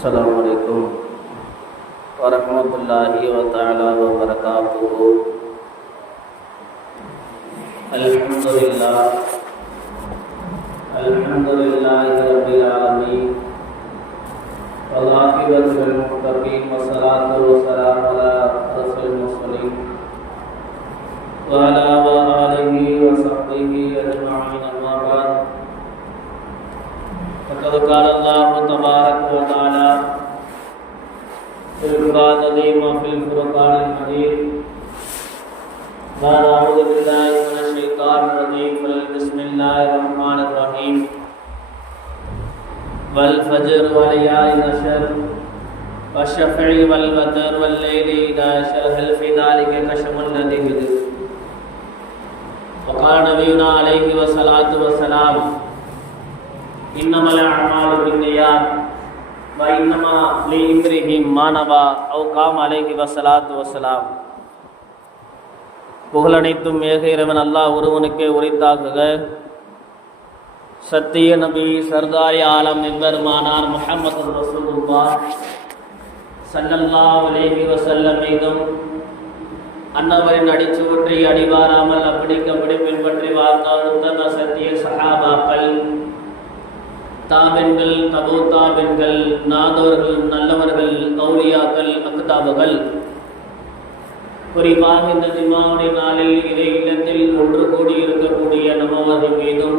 السلام عليكم ورحمة الله تعالى وبركاته. الحمد لله رب العالمين والعاقبة للمتقين والصلاة والسلام على رسول المرسلين وعلى آله وصحبه أجمعين. أما بعد، فقد قال الله تبارك وتعالى في القرآن العظيم وفي الفرقان المجيد: بعد أعوذ بالله من الشيطان الرجيم، بسم الله الرحمن الرحيم. والفجر وليالٍ عشر والشفع والوتر والليل إذا يسر هل في ذلك قسم لذي حجر. وقال نبينا عليه الصلاة والسلام: إنما الأعمال بالنيات وإنما لامرئ ما نوى أو قام عليه الصلاة والسلام. புகழனைத்தும் ஏக இறைவன் அல்லாஹ் ஒருவனுக்கே உரித்தாக்குக. சத்திய நபி சர்தாரி ஆலம் நிபெருமானார் முஹம்மது ரசூலுல்லாஹ் ஸல்லல்லாஹு அலைஹி வஸல்லம் மீதும் அன்னவரின் அடிச்சுவற்றை அடிவாராமல் அப்படிக்கப்படி பின்பற்றி வாழ்ந்த சத்திய சஹாபாக்கள், தாபெண்கள், தபோ தாபெண்கள், நாதவர்கள், நல்லவர்கள், கௌலியாக்கள், அக்தாபுகள், குறிப்பாக இந்த ஜும்மாவுடைய நாளில் இதே இல்லத்தில் ஒன்று கூடி இருக்கக்கூடிய நம்மவர்கள் மீதும்,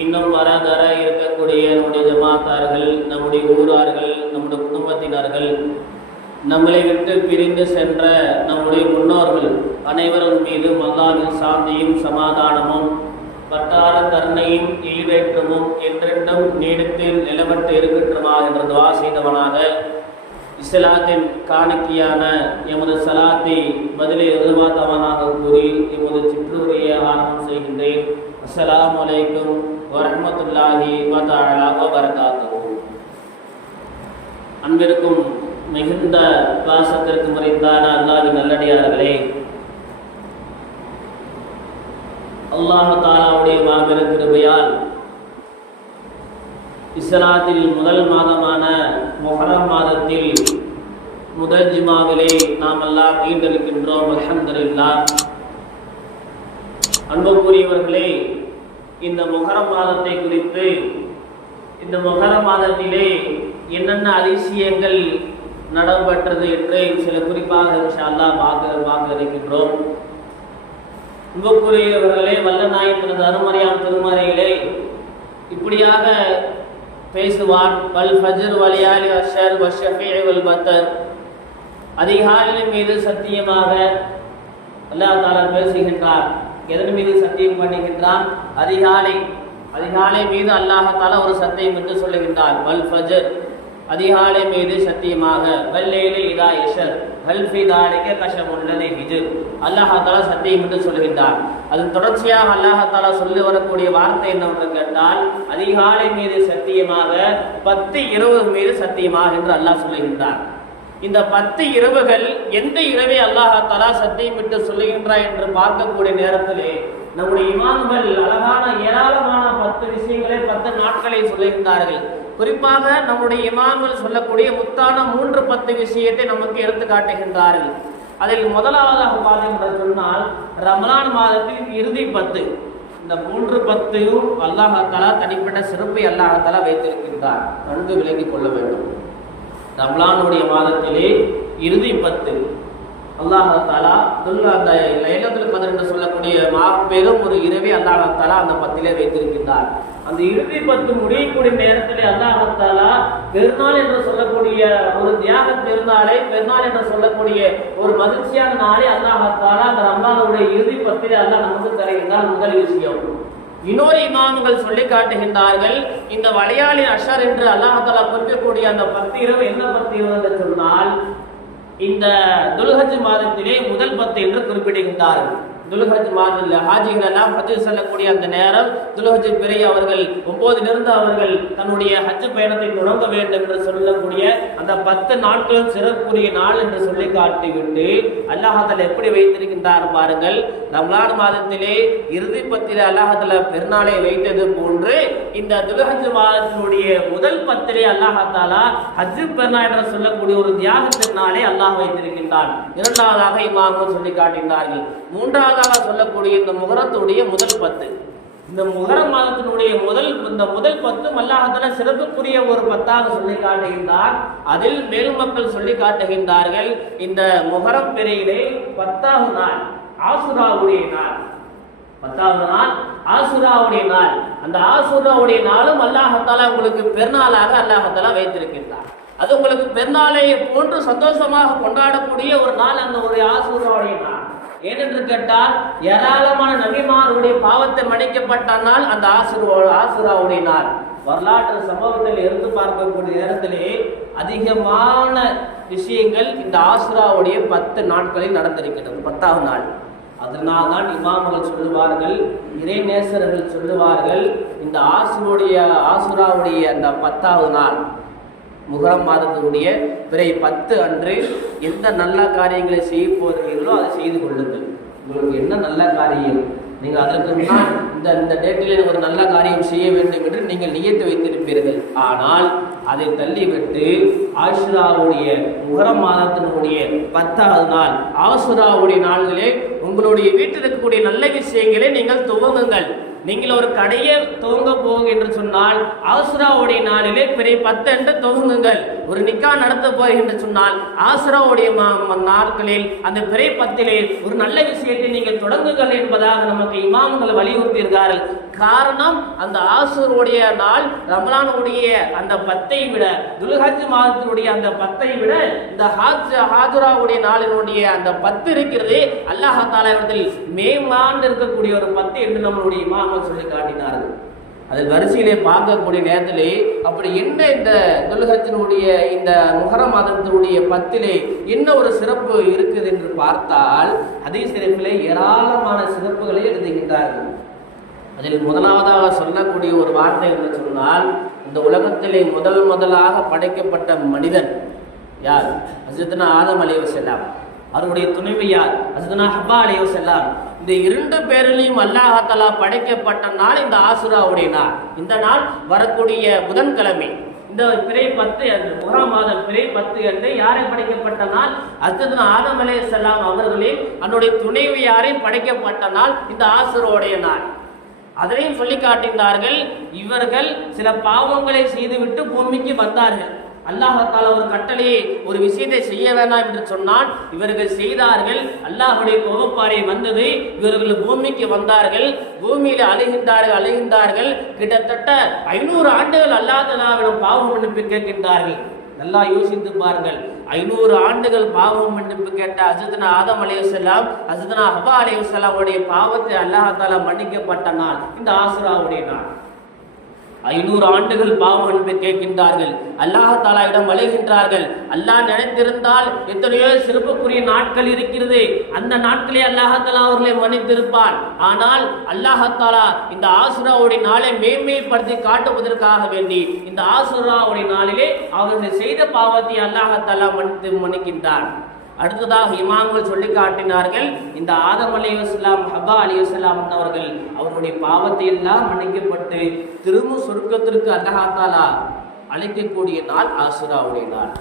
இன்னும் வரதர இருக்கக்கூடிய நம்முடைய ஜமாத்தார்கள், நம்முடைய ஊரார்கள், நம்முடைய குடும்பத்தினர்கள், நம்மளை விட்டு பிரிந்து சென்ற நம்முடைய முன்னோர்கள் அனைவரும் மீதும் அல்லாஹ்வின் சாந்தியும் சமாதானமும் வட்டார கருணையும் ஈவேற்றமும் என்றென்றும் நீடித்து நிலவட்டு இருக்கட்டுமா என்ற துவா செய்தவனாக இஸ்லாத்தின் காணிக்கையான எமது சலாத்தை பதிலை எதிர்பார்த்தவனாக கூறி எமது சிற்றுரையை ஆரம்பம் செய்கின்றேன். அஸ்ஸலாமு அலைக்கும் வரஹ்மத்துல்லாஹி வதஆலா வபரகாத்துஹு. அன்பிற்கும் மிகுந்த பாசத்திற்கு முறைந்தான அல்லாஹ்வின் நல்லடியார்களே, அல்லாஹ் தஆலாவுடைய மாபெரும் கிருபையால் இஸ்லாத்தில் முதல் மாதமான முஹர்ரம் மாதத்தில் முதல் ஜுமாவிலே நாம் எல்லாம் மீண்டிருக்கின்றோம். அல்ஹம்துலில்லாஹ். அன்புக்குரியவர்களே, இந்த முஹர்ரம் மாதத்தை குறித்து, இந்த முஹர்ரம் மாதத்திலே என்னென்ன அதிசயங்கள் நடைபெற்றது என்று சில குறிப்பாக இன்ஷா அல்லாஹ் பார்க்க இருக்கின்றோம். அன்புக்குரியவர்களே, வல்ல நாயன் தனது அருமறையாம் திருமறையிலே இப்படியாக பேசுவான்: வல் ஃபஜ்ர் வலையாலி அஷ்ஷர் வஷ்ஷஃபீ வல் வத்ர். அதிகாலையின் மீது சத்தியமாக அல்லாஹ் தஆலா பேசுகின்றார். எதன் மீது சத்தியம் பண்ணுகின்றான்? அதிகாலை மீது அல்லாஹ் தஆலா ஒரு சத்தியம் என்று சொல்லுகின்றார். வல் ஃபஜ்ர், அதிகாலை மீது சத்தியமாக. வல்லைலி இதா யஸ்ர் ஹல் ஃபீ தாலிக கஸமுல் லதீ ஹிஜர். அல்லாஹ் தஆலா சத்தியம் என்று சொல்லுகின்றார். அதன் தொடர்ச்சியாக அல்லாஹ் தஆலா சொல்லி வரக்கூடிய வார்த்தை என்னவென்று கேட்டால், அதிகாலை மீது சத்தியமாக, 10 இரவு மீது சத்தியமாக என்று அல்லாஹ் சொல்லுகின்றார். இந்த 10 இரவுகள் எந்த இரவை அல்லாஹ் தஆலா சத்தியமிட்டு சொல்லுகின்றார் என்று பார்க்கக்கூடிய நேரத்திலே நம்முடைய இமாம்கள் அழகான ஏராளமான 10 விஷயங்களை 10 நாட்களை சொல்லுகின்றார்கள். குறிப்பாக நம்முடைய இமாம்கள் சொல்லக்கூடிய முத்தான 3 விஷயத்தை நமக்கு எடுத்து காட்டுகின்றார்கள். அதில் முதலாவதாக பார்த்தீங்க சொன்னால், ரமலான் மாதத்தின் இறுதி 10. இந்த 3 அல்லாஹ் தஆலா தனிப்பட்ட சிறப்பை அல்லாஹ் தஆலா வைத்திருக்கின்றார். நன்கு விளங்கிக் கொள்ள வேண்டும். ரமலானுடைய மாதத்திலே இறுதி 10 அல்லாஹ் தஆலா அந்த லைலத்துல் கத்ர் என்று சொல்லக்கூடிய மாபெரும் ஒரு இரவை அல்லாஹ் தஆலா அந்த 10 வைத்திருக்கின்றார். அந்த இறுதி 10 முடியக்கூடிய நேரத்திலே அல்லாஹ் தஆலா பெருநாள் என்று சொல்லக்கூடிய ஒரு தியாக பெருநாளை, பெருநாள் என்று சொல்லக்கூடிய ஒரு மகிழ்ச்சியான நாளை அல்லாஹ் தஆலா அந்த ரமலானுடைய இறுதி 10 அல்லாஹ் நமக்கு தருகின்றார். முதல் விஷயம். இன்னொரு இமாம்கள் சொல்லி காட்டுகின்றார்கள், இந்த வலையாளி அஷர் என்று அல்லாஹ் தஆலா குறிக்கக்கூடிய அந்த 10 இரவு என்ன 10 இரவு என்று சொன்னால், இந்த துல்ஹஜ் மாதத்திலே முதல் 10 என்று குறிப்பிடுகின்றார்கள். துல்ஹஜ் மாதத்தில் ஹாஜிகள் எல்லாம் ஹஜ் செல்லக்கூடிய அந்த நேரம் துல்ஹஜ் பிறை அவர்கள் 9 அவர்கள் தன்னுடைய ஹஜ் பயணத்தை தொடங்க வேண்டும் என்று சொல்லக்கூடிய அந்த 10 நாட்களும் சிறப்புரிய நாள் என்று சொல்லி காட்டிவிட்டு அல்லாஹ் தஆலா எப்படி வைத்திருக்கின்றார் பாருங்கள். ரமலான் மாதத்திலே இறுதி பத்திலே அல்லாஹால பெருநாளை வைத்தது போன்று இந்த துல்ஹஜ் மாதத்தினுடைய முதல் பத்திலே அல்லாஹாலா ஹஜ் பெருநாள் என்று சொல்லக்கூடிய ஒரு தியாக பெருநாளை அல்லாஹ் வைத்திருக்கின்றான். இரண்டாவதாக இமாம்கள் சொல்லி காட்டினார்கள். மூன்றாவதாக சொல்லக்கூடிய இந்த முஹர்ரத்துடைய முதல் 10, இந்த முஹர்ரம் மாதத்தினுடைய முதல் 10 அல்லாஹ்தாலா சிறப்புக்குரிய ஒரு 10ஆக சொல்லி காட்டுகின்றார். அதில் மேலும் மக்கள் சொல்லி காட்டுகின்றார்கள், இந்த முஹர்ரம் பிறையிலே 10வது நாள் ஆசுராவுடைய நாள், 10வது நாள் ஆசுராவுடைய நாள். அந்த ஆசுராவுடைய நாளும் அல்லாஹ்தாலா உங்களுக்கு பெருநாளாக அல்லாஹ்தாலா வைத்திருக்கின்றார். அது உங்களுக்கு பெருநாளை போன்று சந்தோஷமாக கொண்டாடக்கூடிய ஒரு நாள் அந்த ஒரு ஆசுராவுடைய நாள். ஏனென்று கேட்டால் ஏராளமான நபிமாருடைய பாவத்தை மன்னிக்கப்பட்ட நாள் அந்த ஆசுராவுடைய நாள். வரலாற்று சம்பவத்தில் எடுத்து பார்க்கக்கூடிய நேரத்திலே அதிகமான விஷயங்கள் இந்த ஆசுராவுடைய 10 நாட்களில் நடந்திருக்கிறது. 10வது நாள். அதனால் தான் இமாம்கள் சொல்லுவார்கள், இறைநேசர்கள் சொல்லுவார்கள், இந்த ஆசுராவுடைய அந்த 10வது நாள் முஹர்ரம் மாதத்தினுடைய பிறை 10 அன்று எந்த நல்ல காரியங்களை செய்ய போகிறீர்களோ அதை செய்து கொள்ளுங்கள். உங்களுக்கு என்ன நல்ல காரியம், நீங்கள் அதற்கு முன்னால் இந்த டேட்டில் ஒரு நல்ல காரியம் செய்ய வேண்டும் என்று நீங்கள் நியத்து வைத்திருப்பீர்கள். ஆனால் அதை தள்ளிவிட்டு ஆஷுராவுடைய முஹர்ரம் மாதத்தினுடைய 10வது நாள் ஆஷுராவுடைய நாளிலே உங்களுடைய வீட்டில் இருக்கக்கூடிய நல்ல விஷயங்களை நீங்கள் துவங்குங்கள். நீங்கள் ஒரு கடையை துவங்க போக என்று சொன்னால் ஆசுராவுடைய நாளிலே பிறை 10 என்று துவங்குங்கள். ஒரு நிக்கா நடத்த போக என்று சொன்னால் ஆசுராவுடைய நாட்களில் அந்த பிறை 10 ஒரு நல்ல விஷயத்தை நீங்கள் தொடங்குங்கள் என்பதாக நமக்கு இமாம்கள் வலியுறுத்தியிருக்கிறார்கள். காரணம், அந்த ஆசுருடைய நாள் ரமலானுடைய அந்த 10ஐ விட, துல்ஹஜ் மாதத்தினுடைய அந்த 10ஐ விட இந்த ஹாஜுராவுடைய நாளினுடைய அந்த 10 இருக்கிறது அல்லாஹாலா இடத்தில் மேம்பாண்டு இருக்கக்கூடிய ஒரு 10 என்று நம்மளுடைய இமாம்கள் சொல்லி காட்டினார்கள். அதில் வரிசையிலே பார்க்கக்கூடிய நேரத்திலே அப்படி என்ன இந்த துல்ஹஜ்ஜினுடைய இந்த முஹர்ரம் மாதத்தினுடைய 10 என்ன ஒரு சிறப்பு இருக்குது என்று பார்த்தால் ஹதீஸ் ஷரீஃபிலே ஏராளமான சிறப்புகளை எழுதுகின்றார்கள். அதில் முதலாவதாக சொல்லக்கூடிய ஒரு வார்த்தை என்று சொன்னால், இந்த உலகத்திலே முதலாக படைக்கப்பட்ட மனிதன் யார்? ஹஜ்ரத்னா ஆதம் அலைஹிஸ்ஸலாம். அவருடைய துணைவி யார்? ஹஜ்ரத்னா ஹவ்வா அலைஹிஸ்ஸலாம். இந்த 2 பேரிலையும் அல்லாஹ் தஆலா படைக்கப்பட்ட நாள் இந்த ஆசுராவுடைய நாள். இந்த நாள் வரக்கூடிய புதன்கிழமை. இந்த பிறை 10 முஹர்ரம் மாதம் பிறை 10 என்று யாரை படைக்கப்பட்ட நாள்? ஹஜ்ரத்னா ஆதம் அலைஹிஸ்ஸலாம் அவர்களே அவருடைய துணைவியாரை படைக்கப்பட்ட நாள் இந்த ஆசுராவுடைய நாள். அதனையும் சொல்லி காட்டினார்கள். இவர்கள் சில பாவங்களை செய்துவிட்டு பூமிக்கு வந்தார்கள். அல்லாஹால ஒரு கட்டளையை, ஒரு விஷயத்தை செய்ய வேண்டாம் என்று சொன்னால் இவர்கள் செய்தார்கள். அல்லாஹுடைய கோபப்பாறை வந்தது. இவர்கள் பூமிக்கு வந்தார்கள். பூமியில அழுகின்றார்கள். கிட்டத்தட்ட 500 ஆண்டுகள் அல்லாஹ்விடம் பாவம் மன்னிப்பு கேட்கின்றார்கள். நல்லா யோசித்து பாருங்கள். 500 ஆண்டுகள் பாவம் மன்னிப்பு கேட்ட ஹஜ்ரத்னா ஆதம் அலைஹிஸ்ஸலாம், ஹஜ்ரத்னா ஹவ்வா அலைஹிஸ்ஸலாம் உடைய பாவத்தை அல்லாஹ் தஆலா மன்னிக்கப்பட்ட நாள் இந்த ஆசுராவுடைய நாள். 500 ஆண்டுகள் பாவம் மன்னிப்பு கேட்கின்றார்கள். அல்லாஹ் தஆலாவிடம் அழுகின்றார்கள். அல்லாஹ் நினைத்திருந்தால் எத்தனையோ சிறப்புக்குரிய நாட்கள் இருக்கிறது, அந்த நாட்களே அல்லாஹ் தஆலா அவர்களை மன்னித்திருப்பான். ஆனால் அல்லாஹ் தஆலா இந்த ஆசுராவுடைய நாளை மேன்மைப்படுத்தி காட்டுவதற்காக வேண்டி இந்த ஆசுராவுடைய நாளிலே அவர்கள் செய்த பாவத்தை அல்லாஹ் தஆலா மன்னிக்கின்றான். அடுத்ததாக இமாம்கள் சொல்லி காட்டினார்கள், இந்த ஆதம் அலைஹிஸ்ஸலாம், ஹவ்வா அலைஹிஸ்ஸலாம் அவர்கள் அவருடைய பாவத்தை எல்லாம் மன்னிக்கப்பட்டு திரும்ப சொர்க்கத்திற்கு அல்லாஹ் தஆலா அழைக்கக்கூடிய நாள் ஆசுராவுடைய நாள்.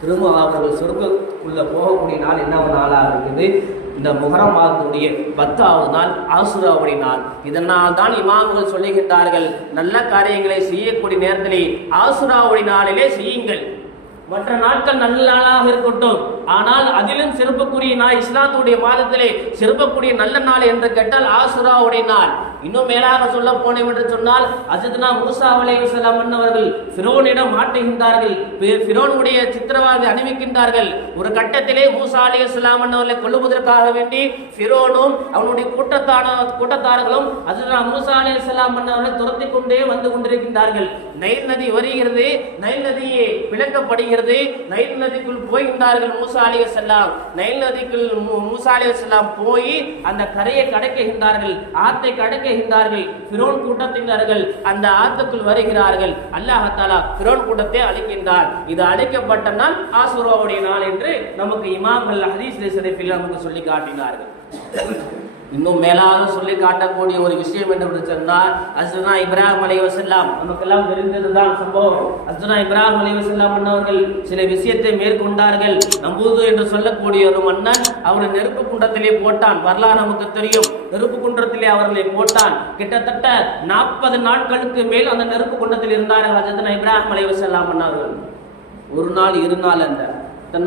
திரும்ப அவர்கள் சொர்க்கத்துக்குள்ள போகக்கூடிய நாள் என்ன ஒரு நாளாக இருக்குது? இந்த முஹர்ரம் மாதத்துடைய 10வது நாள் ஆசுராவுடைய நாள். இதனால் தான் இமாம்கள் சொல்லுகின்றார்கள், நல்ல காரியங்களை செய்யக்கூடிய நேரத்திலே ஆசுராவுடைய நாளிலே செய்யுங்கள். மற்ற நாட்கள் நல்ல நாளாக இருக்கட்டும், ஆனால் அதிலும் சிறப்புக்குரிய நாள் இஸ்லாத்துடைய மாதத்திலே சிறப்புக்குரிய நல்ல நாள் என்று கேட்டால் ஆசுராவுடைய நாள். இன்னும் மேலாக சொல்ல போனோம் என்று சொன்னால் ஹஜ்ரத்னா மூசா அலைஹிஸ்ஸலாம் அவர்கள் ஃபிரௌனிடம் மாட்டுகின்றார்கள். ஃபிரௌனுடைய சித்திரவாதை அணிவிக்கின்றார்கள். ஒரு கட்டத்திலே மூசா அலைஹிஸ்ஸலாம் அவர்களை கொல்லுவதற்காக வேண்டி ஃபிரௌனும் அவனுடைய கூட்டத்தார்களும் ஹஜ்ரத்னா மூசா அலைஹிஸ்ஸலாம் அவர்களை துரத்தி கொண்டே வந்து கொண்டிருக்கின்றார்கள். நைல் நதி வருகிறது, நைல் நதியை விளக்கப்படுகிறது. நைல் நதிக்குள் போகின்றார்கள் மூசா அலைஹிஸ்ஸலாம். நைல் நதிக்குள் மூசா அலைஹிஸ்ஸலாம் போய் அந்த கரையை கடக்குகின்றார்கள், ஆற்றை கடக்குகின்றார்கள். ஃபிரௌன் கூட்டத்தினர்கள் அந்த ஆற்றுக்குள் வருகிறார்கள். அல்லாஹ் தஆலா ஃபிரௌன் கூட்டத்தை அழிக்கின்றார். இது அழிக்கப்பட்ட நாள் ஆசுராவுடைய நாள் என்று நமக்கு இமாம்கள் ஹதீஸ் ஷரீஃபில் நமக்கு சொல்லி காட்டினார்கள். இன்னும் மேலாக சொல்லி காட்டக்கூடிய ஒரு விஷயம் என்று சொன்னால் ஹஸ்ரத் இப்ராஹிம் அலைஹிஸ்ஸலாம், நமக்கெல்லாம் தெரிந்ததுதான் சம்பவம். ஹஸ்ரத் இப்ராஹிம் அலைஹிஸ்ஸலாம் அவர்கள் சில விஷயத்தை மேற்கொண்டார்கள். நம்பூது என்று சொல்லக்கூடிய ஒரு மன்னன் அவரை நெருப்பு குண்டத்திலே போட்டான். வரலாறு நமக்கு தெரியும். நெருப்பு குண்டத்திலே அவர்களை போட்டான். கிட்டத்தட்ட 40 நாட்களுக்கு மேல் அந்த நெருப்பு குண்டத்தில் இருந்தார்கள் ஹஸ்ரத் இப்ராஹிம் அலைஹிஸ்ஸலாம் அவர்கள். ஒரு நாள் 2 நாள் அல்ல,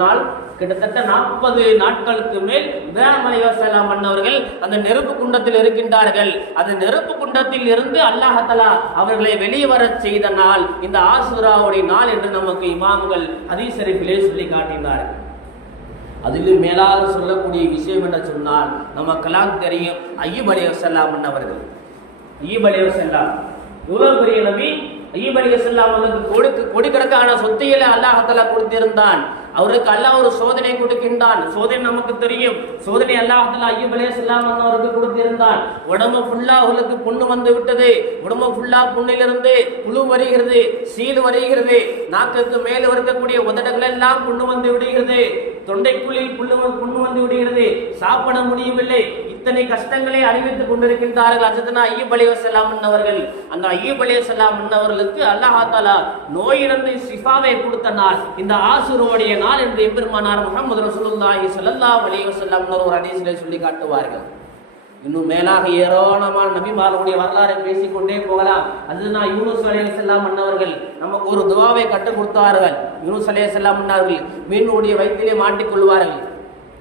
நாள் கிட்டத்தட்ட 40 நாட்களுக்கு மேல் இப்ராஹிம் அலைஹிஸ்ஸலாம் அவர்கள் அந்த நெருப்பு குண்டத்தில் இருக்கின்றார்கள். அந்த நெருப்பு குண்டத்தில் இருந்து அல்லாஹ் தஆலா அவர்களை வெளியே வர செய்த நாள் இந்த ஆசுராவுடைய நாள் என்று நமக்கு இமாம்கள் ஹதீஸ் ஷரீஃபிலே சொல்லி காட்டினார்கள். அதிலும் மேலாக சொல்லக்கூடிய விஷயம் என்று சொன்னால் நமக்கெல்லாம் தெரியும் அய்யூப் அலைஹிஸ்ஸலாம் அவர்கள். அய்யூப் அலைஹிஸ்ஸலாம் இவ்வளவு பெரிய நபி. அய்யூப் அலைஹிஸ்ஸலாம் அவர்களுக்கு கோடிக்கணக்கான சொத்தையில அல்லாஹ் தஆலா கொடுத்திருந்தான். அவருக்கு அல்லாஹ் ஒரு சோதனை கொடுக்கின்றான். சோதனை நமக்கு தெரியும். சோதனை அல்லாஹ் தஆலா அய்யூப் அலைஹிஸ்ஸலாம் அவருக்கு கொடுத்திருந்தான். உடம்பு ஃபுல்லா அவர்களுக்கு புண்ணு வந்து விட்டது. உடம்பு ஃபுல்லா புண்ணிலிருந்து புழு வருகிறது, சீல் வருகிறது. நாக்குக்கு மேல் இருக்கக்கூடிய உதடுகள் எல்லாம் புண்ணு வந்து விடுகிறது. தொண்டைக்குள்ளில் புண்ணு வந்து விடுகிறது. சாப்பிட முடியவில்லை. இத்தனை கஷ்டங்களை அறிவித்துக் கொண்டிருக்கின்றார்கள் ஹஜ்ரத் அய்யூப் அலைஹிஸ்ஸலாம் அவர்கள். அந்த அய்யூப் அலைஹிஸ்ஸலாம் அவர்களுக்கு அல்லாஹ் தஆலா நோயிலிருந்து ஷிஃபாவை கொடுத்த நாள் இந்த ஆசுரோடைய நாள் என்று எம்பெருமானார் முஹம்மது ரசூலுல்லாஹி ஸல்லல்லாஹு அலைஹி வஸல்லம் ஒரு ஹதீஸிலே சொல்லி காட்டுவார்கள். இன்னும் மேலாக ஏராளமான நபிமார்களுடைய வரலாறை பேசிக்கொண்டே போகலாம். அதுதான் யூனுஸ் அலைஹிஸ்ஸலாம் அவர்கள் நமக்கு ஒரு துஆவை கற்றுக் கொடுத்தார்கள். யூனுஸ் அலைஹிஸ்ஸலாம் அவர்கள் மீனுடைய வயிற்றிலே மாட்டிக்கொள்வார்கள்.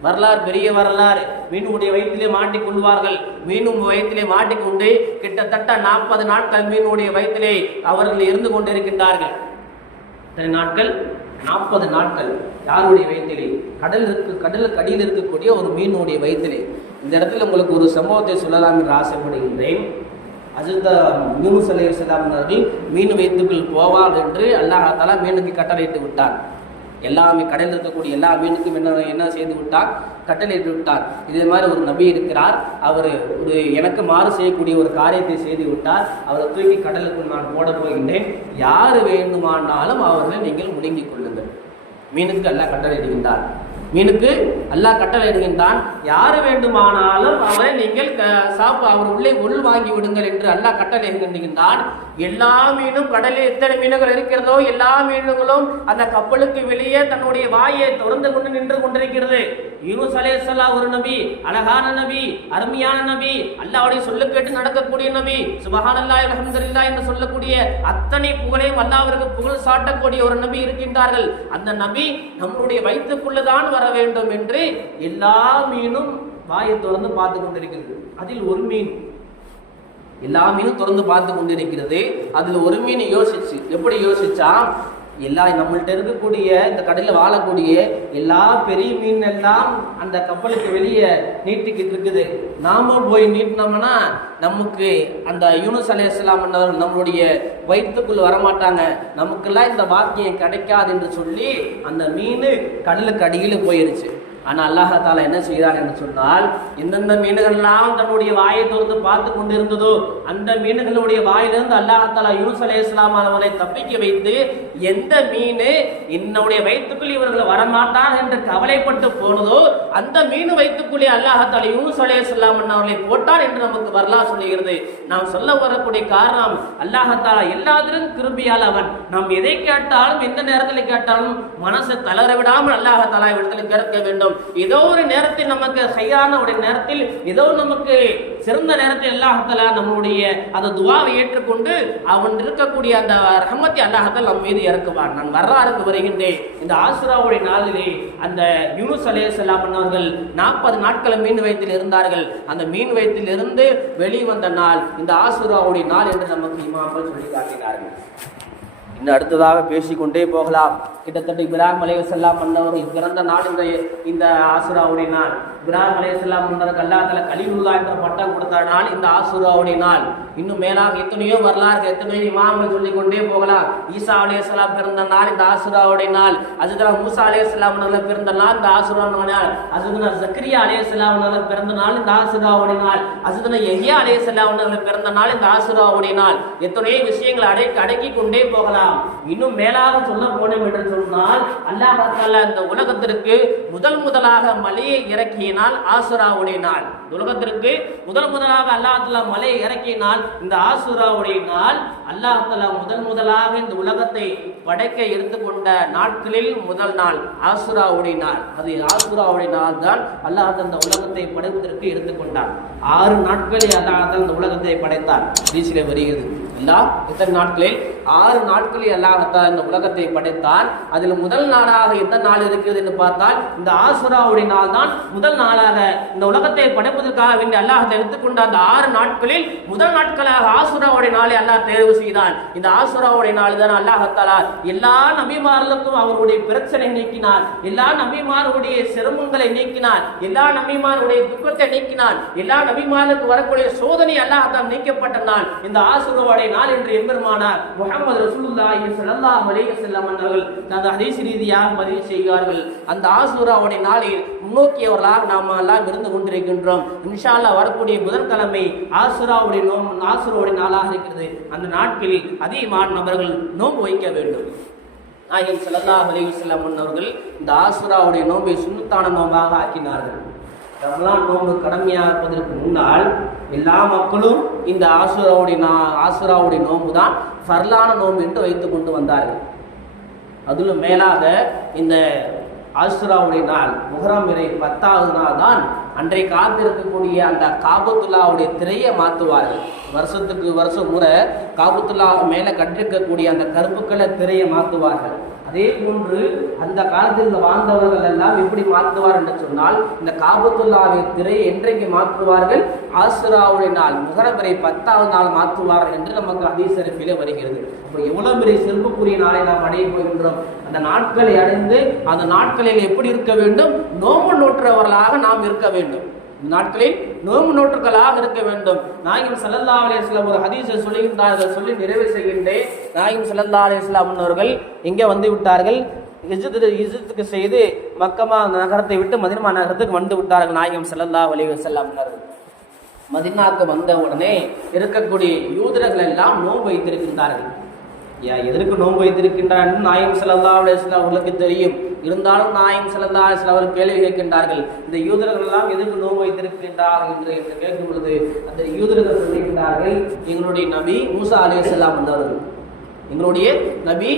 வரலாறு பெரிய வரலாறு. மீனுடைய வயிற்றிலே மாட்டிக்கொள்வார்கள். மீனும் வயிற்றிலே மாட்டிக்கொண்டு கிட்டத்தட்ட 40 நாட்கள் மீனுடைய வயிற்றிலே அவர்கள் இருந்து கொண்டிருக்கின்றார்கள். எத்தனை நாட்கள்? 40 நாட்கள். யாருடைய வயிற்றிலே? கடலுக்கு அடியில் இருக்கக்கூடிய ஒரு மீனுடைய வயிற்றிலே. இந்த இடத்துல உங்களுக்கு ஒரு சம்பவத்தை சொல்லலாம் என்று ஆசைப்படுகின்றேன். ஹஜ்ரத் யூனுஸ் அலைஹிஸ்ஸலாம் அவர்கள் மீன் வயிற்றுக்குள் போவார் என்று அல்லாஹ் தஆலா மீனுக்கு கட்டளையிட்டு விட்டார். எல்லாமே கடலில் இருக்கக்கூடிய எல்லா மீனுக்கும் என்ன செய்து விட்டார்? கட்டளையிட்டு விட்டார். இதே மாதிரி ஒரு நபி இருக்கிறார். அவர் எனக்கு மாறு செய்யக்கூடிய ஒரு காரியத்தை செய்து விட்டார். அவரை தூக்கி கடலுக்கு நான் போட போகின்றேன். யார் வேண்டுமானாலும் அவர்களை நீங்கள் முடுங்கிக் கொள்ளுங்கள். மீனுக்கு அல்லாஹ் கட்டளையிடுகின்றார். மீனுக்கு அல்லாஹ் கட்டளையிடுகின்றான். யார் வேண்டுமானாலும் அவரை நீங்கள் அவர் உள்ளே உள் வாங்கி விடுங்கள் என்று அல்லாஹ் கட்டளையிடுகின்றான். எல்லா மீனும் கடலில் எத்தனை மீன்கள் இருக்கிறதோ எல்லா மீன்களும் அந்த கப்பலுக்கு வெளியே தன்னுடைய வாயை திறந்து கொண்டு நின்று கொண்டிருக்கிறது. யூனுஸ் அலைஹிஸ்ஸலாம் ஒரு நபி, அழகான நபி, அருமையான நபி, அல்லாஹ்வுடைய சொல்ல கேட்டு நடக்கக்கூடிய நபி, சுப்ஹானல்லாஹி அல்ஹம்துலில்லாஹ் என்று சொல்லக்கூடிய அத்தனை புகழையும் அல்லாஹ்விற்கு புகழ் சாட்டக்கூடிய ஒரு நபி இருக்கின்றார்கள். அந்த நபி நம்முடைய வயிற்றுக்குள்ளதான் வர வேண்டும் என்று எல்லா மீனும் வாயை திறந்து பார்த்து கொண்டிருக்கிறது. அதில் ஒரு மீன் எல்லா மீனும் திறந்து பார்த்து கொண்டிருக்கிறது. அதில் ஒரு மீன் யோசிச்சு, எப்படி யோசிச்சா, எல்லா நம்மள்கிட்ட இருக்கக்கூடிய இந்த கடலில் வாழக்கூடிய எல்லா பெரிய மீன் எல்லாம் அந்த கப்பலுக்கு வெளியே நீட்டிக்கிட்டு இருக்குது. நாம போய் நீட்டினோம்னா நமக்கு அந்த யூனுஸ் அலைஹிஸ்ஸலாம் நம்மளுடைய வயிற்றுக்குள் வரமாட்டாங்க, நமக்கெல்லாம் இந்த பாக்கியம் கிடைக்காது என்று சொல்லி அந்த மீன் கடலுக்கு அடியில் போயிருச்சு. ஆனால் அல்லாஹ் தஆலா என்ன செய்கிறார் என்று சொன்னால், எந்தெந்த மீன்கள்லாம் தன்னுடைய வாயை திறந்து பார்த்து கொண்டிருந்ததோ அந்த மீன்களுடைய வாயிலிருந்து அல்லாஹ் தஆலா யூனுஸ் அலைஹிஸ்ஸலாம் அவர்களை தப்பிக்க வைத்து, எந்த மீன் என்னுடைய வயிற்றுக்குள் இவர்கள் வரமாட்டார் என்று கவலைப்பட்டு போனதோ அந்த மீன் வயிற்றுக்குள்ளே அல்லாஹ் தஆலா யூனுஸ் அலைஹிஸ்ஸலாம் அவர்களை போட்டார் என்று நமக்கு வரலாறு சொல்லுகிறது. நாம் சொல்ல வரக்கூடிய காரணம், அல்லாஹ் தஆலா எல்லாத்திலும் கிருபையாளவன். நாம் எதை கேட்டாலும் எந்த நேரத்தில் கேட்டாலும் மனசை தளர விடாமல் அல்லாஹ் தஆலா இடத்தில் கேட்க வேண்டும். ஏதோ ஒரு நேரத்தில் நமக்கு சரியான ஒரு நேரத்தில் ஏதோ நமக்கு சிறந்த நேரத்தில் அல்லாஹ் தஆலா நம்முடைய அந்த துஆவை ஏற்றுக்கொண்டு அவன் இருக்கக்கூடிய அந்த ரஹ்மத்தை அல்லாஹ் தஆலா நம் மீது இறக்குவான். நான் வரலாறுக்கு வருகின்றேன். இந்த ஆசுராவுடைய நாளிலே அந்த யூனுஸ் அலைஹிஸ்ஸலாம் அவர்கள் 40 நாட்கள் மீன் வயிற்றில் இருந்தார்கள். அந்த மீன் வயிற்றில் இருந்து வெளிவந்த நாள் இந்த ஆசுராவுடைய நாள் என்று நமக்கு இமாம்கள் சொல்லி காட்டினார்கள். இன்னும் அடுத்ததாக பேசிக்கொண்டே போகலாம். கிட்டத்தட்ட இப்ராஹிம் அலைஹிஸ்ஸலாம் அவர்கள் பிறந்த நாள் இந்த ஆசுராவுடைய நாள். இப்ராஹிம் அலைஹிஸ்ஸலாம் அவர்களுக்கு அல்லாஹ் தஆலா கலீலுல்லாஹ் என்ற பட்டம் கொடுத்த நாள் இந்த ஆசுராவுடைய நாள். இன்னும் மேலாக எத்தனையோ வரலாறு, எத்தனையோ இமாம்கள் சொல்லிக் கொண்டே போகலாம். ஈசா அலைஹிஸ்ஸலாம் பிறந்த நாள் இந்த ஆசுராவுடைய நாள். ஹஜ்ரத் மூசா அலைஹிஸ்ஸலாம் அவர்கள் பிறந்த நாள் இந்த ஆசுராவுடைய நாள். ஹஜ்ரத் ஜக்கரியா அலைஹிஸ்ஸலாம் அவர்கள் பிறந்த நாள் இந்த ஆசுராவுடைய நாள். ஹஜ்ரத் யஹ்யா அலைஹிஸ்ஸலாம் அவர்கள் பிறந்த நாள் இந்த ஆசுராவுடைய நாள். எத்தனையோ விஷயங்களை அடக்கி கொண்டே போகலாம். இன்னும் மேலாக சொல்ல போனோம் என்று சொன்னால், அல்லாஹ் தஆலா இந்த உலகத்திற்கு முதலாக மலையை இறக்கிய நாள் ஆசுராவுடைய நாள். உலகத்திற்கு முதலாக அல்லாஹ் தஆலா மலை இறக்கினால் இந்த ஆசுராவுடைய நாள் அல்லாஹ் தஆலா முதலாக இந்த உலகத்தை படைக்க எடுத்துக்கொண்ட நாட்களில் முதல் நாள் ஆசுராவுடைய நாள். அது ஆசுராவுடைய நாள் தான் அல்லாஹ் இந்த உலகத்தை படைப்பதற்கு எடுத்துக்கொண்டார். 6 நாட்களில் அல்லாஹ் இந்த உலகத்தை படைத்தார். ஹதீஸிலே வருகிறது. அல்லாஹ் எத்தனை நாட்களில்? 6 நாட்களில் அல்லாஹ் இந்த உலகத்தை படைத்தார். அதில் முதல் நாளாக எந்த நாள் இருக்கிறது என்று பார்த்தால் இந்த ஆசுராவுடைய நாள் தான் முதல் நாளாக இந்த உலகத்தை படைப்பதற்காக வேண்டி அல்லாஹ் எடுத்துக்கொண்ட அந்த 6 நாட்களில் முதல் நாட்களாக ஆசுராவுடைய நாளை அல்லாஹ் தேர்வு செய்தான். இந்த ஆசுராவுடைய நாள் தான் அல்லாஹ் தஆலா எல்லா நபிமார்களுக்கும் அவருடைய பிரச்சனை நீக்கினார், எல்லா நபிமார்களுடைய சிரமங்களை நீக்கினார், எல்லா நபிமார்களுடைய துக்கத்தை நீக்கினார், எல்லா நபிமார்களுக்கு வரக்கூடிய சோதனை அல்லாஹ் தான் நீக்கப்பட்ட நாள் இந்த ஆசுராவுடைய நாள் என்று எம்பெருமானார் முஹம்மது ரசூலுல்லாஹி ஸல்லல்லாஹு அலைஹி வஸல்லம் அவர்கள் அந்த ஹதீஸ் ரீதியாக பதிவு செய்கிறார்கள். அந்த ஆசுராவுடைய நாளில் முன்னோக்கியவர்களாக நாம் எல்லாம் இருந்து கொண்டிருக்கின்றோம். இன்ஷா அல்லாஹ் வரக்கூடிய புதன்கிழமை ஆசுராவுடைய நாளாக இருக்கிறது. அந்த நாட்களில் அதிகமான நபர்கள் நோன்பு வைக்க வேண்டும். நாயகம் ஸல்லல்லாஹு அலைஹி வஸல்லம் அவர்கள் இந்த ஆசுராவுடைய நோன்பை சுன்னத்தான நோன்பாக ஆக்கினார்கள். ரமலான் நோன்பு கடமையாக்குவதற்கு முன்னால் எல்லா மக்களும் இந்த ஆசுராவுடைய நோன்பு தான் ஃபர்லான நோன்பு என்று வைத்துக் கொண்டு வந்தார்கள். அதிலும் மேலாக இந்த ஆசுராவுடைய நாள் முஹர்ரம் 10வது நாள் தான் அன்றைய காத்திருக்கக்கூடிய அந்த காபத்துல்லாவுடைய திரையை மாற்றுவார்கள். வருஷத்துக்கு வருஷம் முறை காபத்துல்லா மேலே கட்டிருக்கக்கூடிய அந்த கருப்புக்களை திரையை மாற்றுவார்கள். அதே போன்று அந்த காலத்தில் வாழ்ந்தவர்கள் எல்லாம் எப்படி மாற்றுவார் என்று சொன்னால் இந்த காபத்துல்லாவை திரையை என்றைக்கு மாற்றுவார்கள்? ஆசுராவுடைய நாள் முஹர்ரம் 10வது நாள் மாற்றுவார்கள் என்று நமக்கு ஹதீஸ் ஷரீஃபிலே வருகிறது. இப்போ எவ்வளவு பெரிய சிறப்புக்குரிய நாளை நாம் அடைய போகின்றோம். அந்த நாட்களை அடைந்து அந்த நாட்களில் எப்படி இருக்க வேண்டும்? நோன்பு நோற்றவர்களாக நாம் இருக்க வேண்டும். நாட்களில் நோன்பு நோற்றுகளாக இருக்க வேண்டும். நாயகம் ஸல்லல்லாஹு அலைஹி வஸல்லம் ஒரு ஹதீஸை சொல்லுகின்றார்கள், சொல்லி நிறைவு செய்கின்றேன். நாயகம் ஸல்லல்லாஹு அலைஹி வஸல்லம் அவர்கள் எங்கே வந்து விட்டார்கள்? இஜ்துக்கு செய்து மக்கமா நகரத்தை விட்டு மதீனா நகரத்துக்கு வந்து விட்டார்கள். நாயகம் ஸல்லல்லாஹு அலைஹி வஸல்லம் அவர்கள் மதீனாவுக்கு வந்த உடனே இருக்கக்கூடிய யூதர்கள் எல்லாம் நோன்பு வைத்திருக்கின்றார்கள். எதற்கு நோன்பு வைத்திருக்கின்றார் நாயகம் ஸல்லல்லாஹு அலைஹி வஸல்லம் அவர்களுக்கு தெரியும். இருந்தாலும் நாயகம் ஸல்லல்லாஹு அலைஹி வஸல்லம் அவர்கள் கேள்வி கேட்கின்றார்கள், இந்த யூதர்கள் எல்லாம் எதற்கு நோன்பு வைத்திருக்கின்றார்கள் என்று கேட்கும் பொழுது அந்த யூதர்கள் சொல்லுகின்றார்கள், எங்களுடைய நபி மூசா அலைஹிஸ்ஸலாம் வந்தவர்கள், எங்களுடைய நபி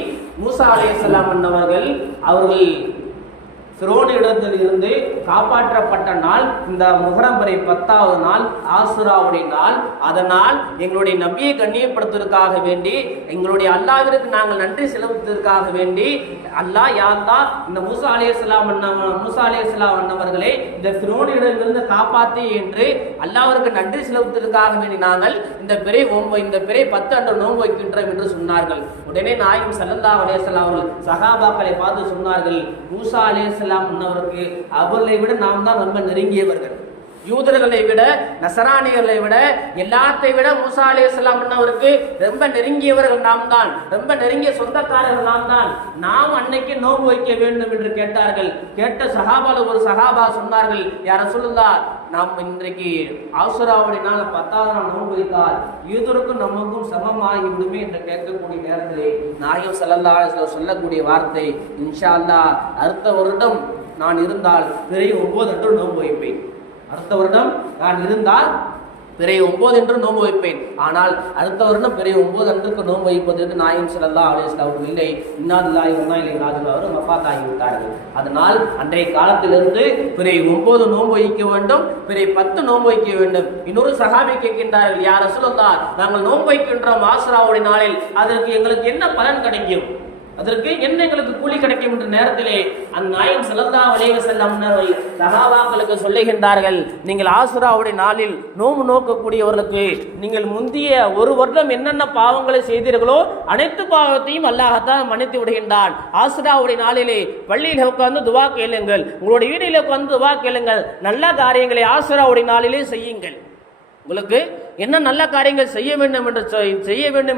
மூசா அலைஹிஸ்ஸலாம் வந்தவர்கள் அவர்கள் ஃபிரௌனிடத்தில் இருந்து காப்பாற்றப்பட்ட நாள் இந்த முஹர்ரம் 10வது நாள் ஆசுராவுடைய நாள். அதனால் எங்களுடைய நபியை கண்ணியப்படுத்துவதற்காக வேண்டி எங்களுடைய அல்லாஹ்விற்கு நாங்கள் நன்றி செலுத்துவதற்காக வேண்டி அல்லாஹ் யாழ்லா இந்த மூசா அலைஹிஸ்ஸலாம் அன்னவர்களை இந்த ஃபிரௌனிடமிருந்து காப்பாற்றி என்று அல்லாஹ்விற்கு நன்றி செலுத்துவதற்காக வேண்டி நாங்கள் இந்த பிறை 10 அன்று நோன்பு வைக்கின்றோம் என்று சொன்னார்கள். உடனே நாயகம் ஸல்லல்லாஹு அலைஹி வஸல்லம் அவர்கள் சஹாபாக்களை பார்த்து சொன்னார்கள், மூசா அலைஹிஸ்ஸலாம் அவருக்கு அவர்களை விட நாம் தான் ரொம்ப நெருங்கியவர்கள். யூதர்களை விட நசராணிகளை விட எல்லாத்தை விட மூசா அலைஹிஸ்ஸலாம் அவருக்கு ரொம்ப நெருங்கியவர்கள் நாம் தான், ரொம்ப நெருங்கிய சொந்தக்காரர்கள் நாம் தான். நாம் அன்னைக்கு நோன்பு வைக்க வேண்டும் என்று கேட்டார்கள். கேட்ட சஹாபால ஒரு சஹாபா சொன்னார்கள், யா ரசூலுல்லாஹ், நாம் இன்றைக்கு ஆசுராவுடைய நாள் 10வது நாள் நோன்பு வைத்தால் யூதருக்கும் நமக்கும் சமமாகி விடுமே என்று கேட்கக்கூடிய நேரத்திலே நாயகம் ஸல்லல்லாஹு அலைஹி வஸல்லம் சொல்லக்கூடிய வார்த்தை, இன்ஷா அல்லாஹ் அடுத்த வருடம் நான் இருந்தால் பிறை 9 அன்று நோன்பு வைப்பேன். அடுத்த வருடம் நான் இருந்தால் பிறை 9 என்று நோன்பு வைப்பேன். ஆனால் அடுத்த வருடம் பிறை 9 அன்றுக்கு நோன்பு வைப்பதற்கு நாயகம் ஸல்லல்லாஹு அலைஹி வஸல்லம் அவர்கள் இல்லை. இன்னா லில்லாஹி வ இன்னா இலைஹி ராஜிஊன் அவர் வஃபாத்தாகி விட்டார்கள். அதனால் அன்றைய காலத்திலிருந்து பிறை 9 நோன்பு வைக்க வேண்டும், பிறை 10 நோன்பு வைக்க வேண்டும். இன்னொரு சஹாபி கேட்கின்றார்கள், யா ரசூலல்லாஹ், நாங்கள் நோன்பு வைக்கின்றோம் ஆசுராவுடைய நாளில், அதற்கு எங்களுக்கு என்ன பலன் கிடைக்கும், அதற்கு என்ன எங்களுக்கு கூலி கிடைக்கும் என்ற நேரத்திலே அந்த நாயகம் ஸல்லல்லாஹு அலைஹி வஸல்லம் சஹாபாக்களுக்கு சொல்லுகின்றார்கள், நீங்கள் ஆசுராவுடைய நாளில் நோன்பு நோக்கக்கூடியவர்களுக்கு நீங்கள் முந்திய ஒரு வருடம் என்னென்ன பாவங்களை செய்தீர்களோ அனைத்து பாவத்தையும் அல்லாஹ் தான் மன்னித்து விடுகின்றான். ஆசுராவுடைய நாளிலே பள்ளியில் உட்கார்ந்து துவா கேளுங்கள், உங்களுடைய வீட்டில் உட்கார்ந்து துவா கேளுங்கள், நல்ல காரியங்களை ஆசுராவுடைய நாளிலே செய்யுங்கள். உங்களுக்கு என்ன நல்ல காரியங்கள் செய்ய வேண்டும்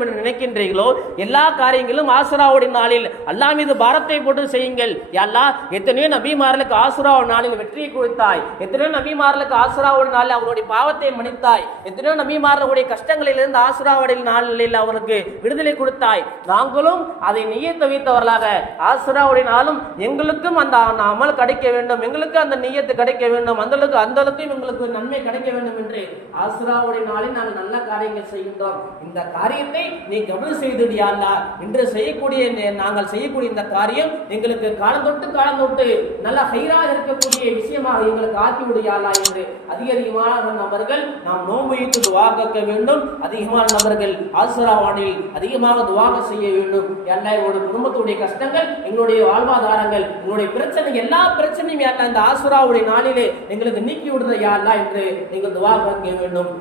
என்று நினைக்கின்றீர்களோ எல்லா காரியங்களும் ஆசுராவுடைய நாளில் அல்லாஹ் மீது பாரத்தை போட்டு செய்யுங்கள். யா அல்லாஹ், எத்தனையோ நபிமார்களுக்கு ஆசுராவுடைய நாளில் வெற்றியை கொடுத்தாய், எத்தனையோ நபிமார்களுக்கு ஆசுராவுடைய நாளில் அவருடைய பாவத்தை மன்னித்தாய், எத்தனையோ நபிமார்களுடைய கஷ்டங்களிலிருந்து ஆசுராவுடைய நாளில் அவருக்கு விடுதலை கொடுத்தாய். நாங்களும் அதை நியத்து வைத்தவர்களாக ஆசுராவுடைய நாளும் எங்களுக்கும் அந்த அமல் கிடைக்க வேண்டும், எங்களுக்கு அந்த நியத்து கிடைக்க வேண்டும், அந்த அளவுக்கு எங்களுக்கு நன்மை கிடைக்க வேண்டும் என்று ஆசுராவுடைய நாளில் நாங்கள் நல்ல காரியங்கள் செய்கின்றோம். இந்த காரியத்தை நீ கபூல் செய்துடியா அல்லாஹ். இன்று நாங்கள் செய்யக்கூடிய இந்த காரியம் எங்களுக்கு காலம் தொட்டு நல்ல ஹைராக இருக்கக்கூடிய விஷயமாக எங்களுக்கு ஆக்கி விடுயா அல்லாஹ் என்று அதிகமான நபர்கள் நாம் நோன்பு வைத்து துஆ கேட்க வேண்டும். அதிகமான நபர்கள் ஆசுராவானில் அதிகமாக துஆ செய்ய வேண்டும். அல்லாஹ், எங்களுடைய குடும்பத்துடைய கஷ்டங்கள், எங்களுடைய வாழ்வாதாரங்கள், எங்களுடைய பிரச்சனை, எல்லா பிரச்சனையும் அல்லாஹ் இந்த ஆசுராவுடைய நாளிலே எங்களுக்கு நீக்கி விடுற யா அல்லாஹ் என்று நீங்கள் துஆ கேட்க வேண்டும்.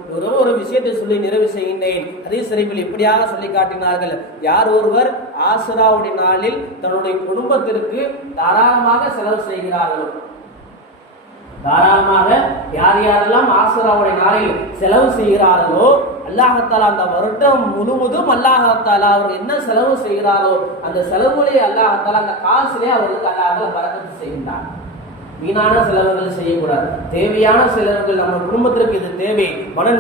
ஒரு விஷயத்தை சொல்லி நிறைவு செய்கின்றேன். ஹதீஸ் ஷரீஃபில் இப்படியாக சொல்லி காட்டினார்கள், யார் ஒருவர் ஆசுராவுடைய நாளில் தன்னுடைய குடும்பத்திற்கு தாராளமாக செலவு செய்கிறார்களோ, தாராளமாக யாரெல்லாம் ஆசுராவுடைய நாளில் செலவு செய்கிறார்களோ, அல்லாஹ் அந்த வருடம் முழுவதும் அல்லாஹ் அவர் என்ன செலவு செய்கிறாரோ அந்த செலவுலே அல்லாஹ் அந்த காசிலே அவர்களுக்கு அல்லாஹ் பரக்கத்து செய்கின்றார். வீணான செலவுகள் செய்யக்கூடாது. தேவையான செலவுகள், நம்ம குடும்பத்திற்கு இது தேவை. மன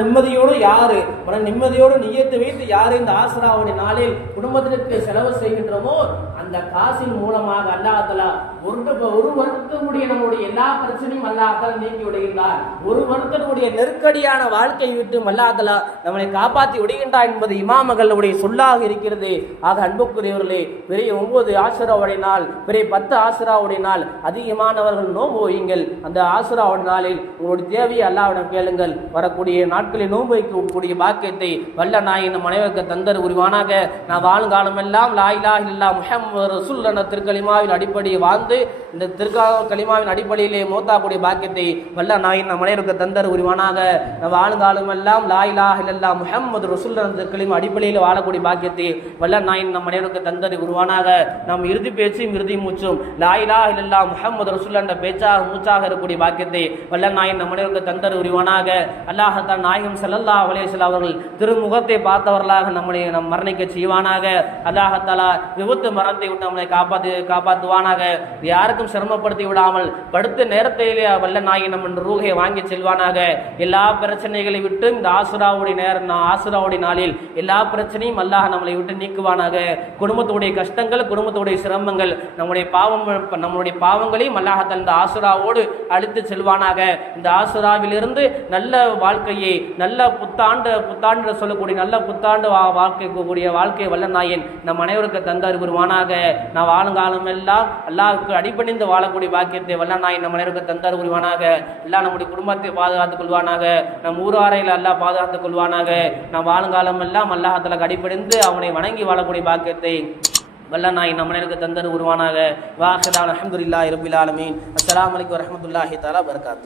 நிம்மதியோடு நியத்து வைத்து யாரு இந்த ஆசுராவுடைய நாளில் குடும்பத்திற்கு செலவு செய்கின்றோமோ அந்த காசின் மூலமாக அல்லாஹ் தஆலா ஒரு வருடத்தினுடைய நம்முடைய எல்லா பிரச்சனையும் அல்லாஹ் தஆலா நீக்கி விடுகின்றார். ஒரு வருடத்தினுடைய நெருக்கடியான வாழ்க்கையை விட்டு அல்லாஹ் தஆலா நம்மை காப்பாற்றி விடுகின்றார் என்பது இமாம்களுடைய சொல்லாக இருக்கிறது. ஆக அன்புக்குரியவர்களே, பெரிய 9 ஆசுராவுடைய நாள், பெரிய 10 ஆசுராவுடைய நாள் அதிகமானவர்கள் நோன்பு வையுங்கள். அந்த ஆசுராவுடைய நாளில் உங்களுடைய தேவையை அல்லாஹ்விடம் கேளுங்கள். வரக்கூடிய நாட்களில் நோன்பு வைக்கக்கூடிய பாக்கியத்தை வல்ல நாயின் மனைவிக்கு தந்தர் உரிவானாக. நான் வாழுங்காலம் எல்லாம் லா இலாஹ இல்லல்லாஹ் முஹம்மது ரசூல் என்ற திருக்கலிமாவின் அடிப்படையை வாழ்ந்து இந்த திருக்கலிமாவின் அடிப்படையிலே மௌத்தாக்கூடிய பாக்கியத்தை வல்ல நாயின் மனைவிக்கு தந்தர் உரிவானாக. நான் வாழுங்காலம் எல்லாம் லா இலாஹ இல்லல்லாஹ் முஹம்மது ரசூல் என்ற திருக்கலிமா அடிப்படையில் வாழக்கூடிய பாக்கியத்தை வல்ல நாயின் மனைவிக்கு தந்தர் உருவானாக. நாம் இறுதி பேச்சும் இறுதி மூச்சும் லா இலாஹ இல்லல்லாஹ் முஹம்மது ரசூல் என்ற மூச்சாக இருக்கக்கூடிய பாக்கியத்தை வல்ல நாயின் நம்மளுக்கு தந்தர் உரிவானாக. அல்லாஹ் தஆலா நாயகம் ஸல்லல்லாஹு அலைஹி வஸல்லம் அவர்கள் திருமுகத்தை பார்த்தவர்களாக நம்மளை மரணிக்க செய்வானாக. அல்லாஹ் தஆலா விபத்து மரணத்தை விட்டு நம்மளை காப்பாற்றுவானாக. யாருக்கும் சிரமப்படுத்தி விடாமல் படுத்த நேரத்திலே வல்ல நாயின் நம்ம ரூஹை வாங்கி செல்வானாக. எல்லா பிரச்சனைகளை விட்டு இந்த ஆசுராவுடைய நாளில் எல்லா பிரச்சனையும் அல்லாஹ் நம்மளை விட்டு நீக்குவானாக. குடும்பத்துடைய கஷ்டங்கள், குடும்பத்துடைய சிரமங்கள், நம்முடைய பாவங்களையும் அல்லாஹ் தஆலா ஆசுராவோடு அழித்து செல்வானாக. இந்த ஆசுராவிலிருந்து நல்ல வாழ்க்கையை, நல்ல புத்தாண்டு சொல்லக்கூடிய நல்ல புத்தாண்டு வாழ்க்கை வல்ல நாயன் நம் அனைவருக்கு தந்தார் புரிவானாக. நான் வாழுங்காலம் எல்லாம் அல்லாஹ்வுக்கு அடிபணிந்து வாழக்கூடிய பாக்கியத்தை வல்ல நாயன் நம் அனைவருக்கு தந்தார் புரிவானாக. எல்லாம் நம்முடைய குடும்பத்தை பாதுகாத்துக் கொள்வானாக. நம் ஊராரையில் அல்லாஹ் பாதுகாத்துக் கொள்வானாக. நான் வாழுங்காலம் எல்லாம் அல்லாஹ் தஆலாக்கு அடிபணிந்து அவனை வணங்கி வாழக்கூடிய பாக்கியத்தை வல்ல நாய் நம்மளுக்கு தந்தர் உருவானாக. வாஹிதான அல்ஹம்துலில்லாஹி ரப்பில் ஆலமீன். அஸ்ஸலாமு அலைக்கும் வரஹ்மத்துல்லாஹி தஆலா வபரகாத்துஹு.